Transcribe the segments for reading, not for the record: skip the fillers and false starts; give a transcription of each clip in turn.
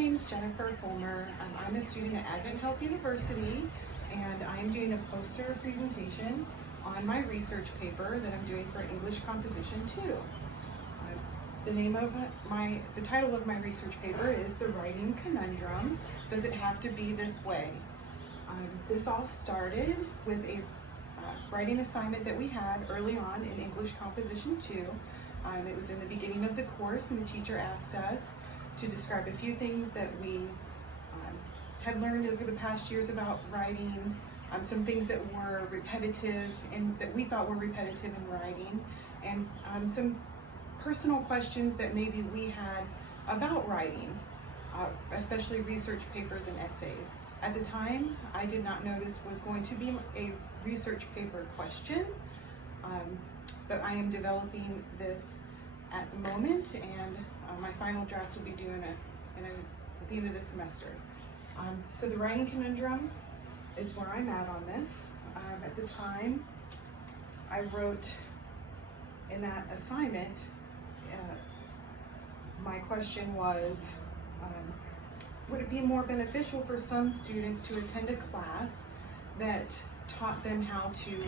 name's Jennifer Fulmer. I'm a student at Advent Health University, and I'm doing a poster presentation on my research paper that I'm doing for English Composition 2. The title of my research paper is The Writing Conundrum. Does it have to be this way? This all started with a writing assignment that we had early on in English Composition 2. It was in the beginning of the course, and the teacher asked us to describe a few things that we had learned over the past years about writing, some things that were repetitive and that we thought were repetitive in writing, and some personal questions that maybe we had about writing, especially research papers and essays. At the time, I did not know this was going to be a research paper question, but I am developing this at the moment, and my final draft will be due at the end of the semester. So the writing conundrum is where I'm at on this. At the time, I wrote in that assignment, my question was, would it be more beneficial for some students to attend a class that taught them how to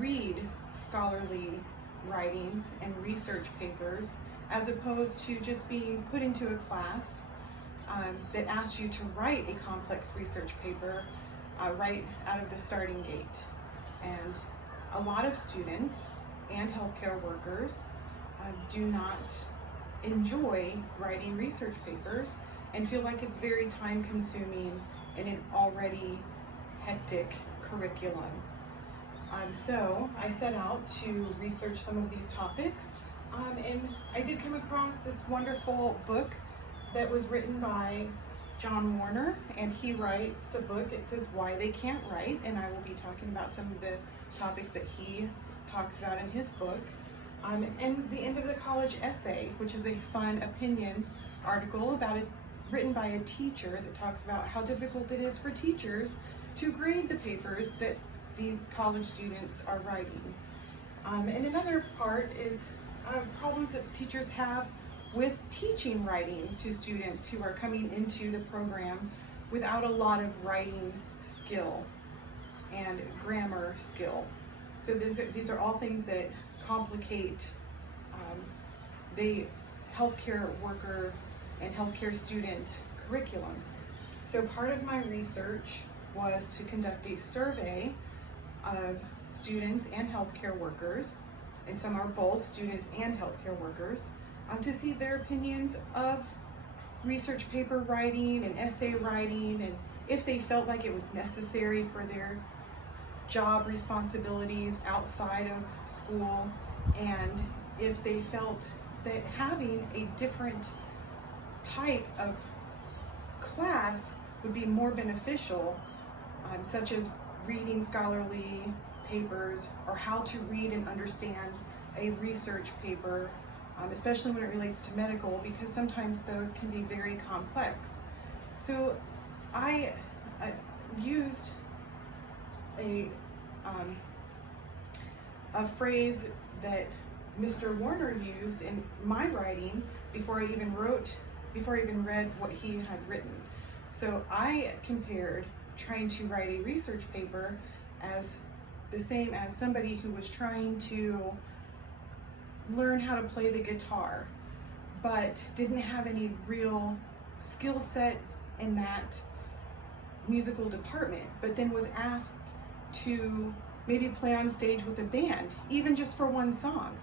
read scholarly writings and research papers, as opposed to just being put into a class that asked you to write a complex research paper right out of the starting gate? And a lot of students and healthcare workers do not enjoy writing research papers and feel like it's very time consuming in an already hectic curriculum. So I set out to research some of these topics, and I did come across this wonderful book that was written by John Warner, and he writes a book. It says Why They Can't Write, and I will be talking about some of the topics that he talks about in his book. And the End of the College Essay, which is a fun opinion article written by a teacher that talks about how difficult it is for teachers to grade the papers that these college students are writing. And another part is problems that teachers have with teaching writing to students who are coming into the program without a lot of writing skill and grammar skill. So these are all things that complicate the healthcare worker and healthcare student curriculum. So part of my research was to conduct a survey of students and healthcare workers, and some are both students and healthcare workers, to see their opinions of research paper writing and essay writing, and if they felt like it was necessary for their job responsibilities outside of school, and if they felt that having a different type of class would be more beneficial, such as reading scholarly papers or how to read and understand a research paper, especially when it relates to medical, because sometimes those can be very complex. So I used a phrase that Mr. Warner used in my writing before I even read what he had written. So I compared trying to write a research paper as the same as somebody who was trying to learn how to play the guitar, but didn't have any real skill set in that musical department, but then was asked to maybe play on stage with a band, even just for one song.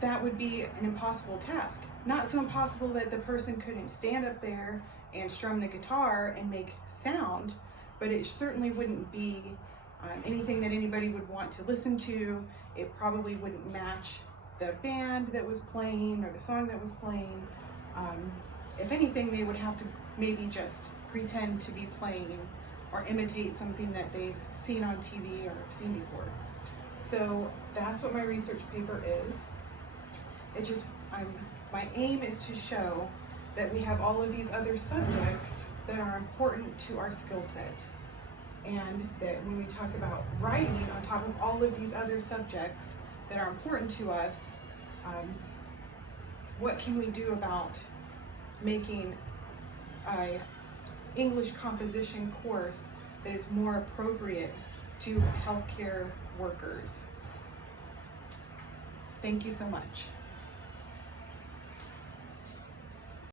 That would be an impossible task. Not so impossible that the person couldn't stand up there and strum the guitar and make sound, but it certainly wouldn't be anything that anybody would want to listen to. It probably wouldn't match the band that was playing or the song that was playing. If anything, they would have to maybe just pretend to be playing or imitate something that they've seen on TV or seen before. So that's what my research paper is. My aim is to show that we have all of these other subjects that are important to our skill set, and that when we talk about writing on top of all of these other subjects that are important to us, what can we do about making a English composition course that is more appropriate to healthcare workers. Thank you so much.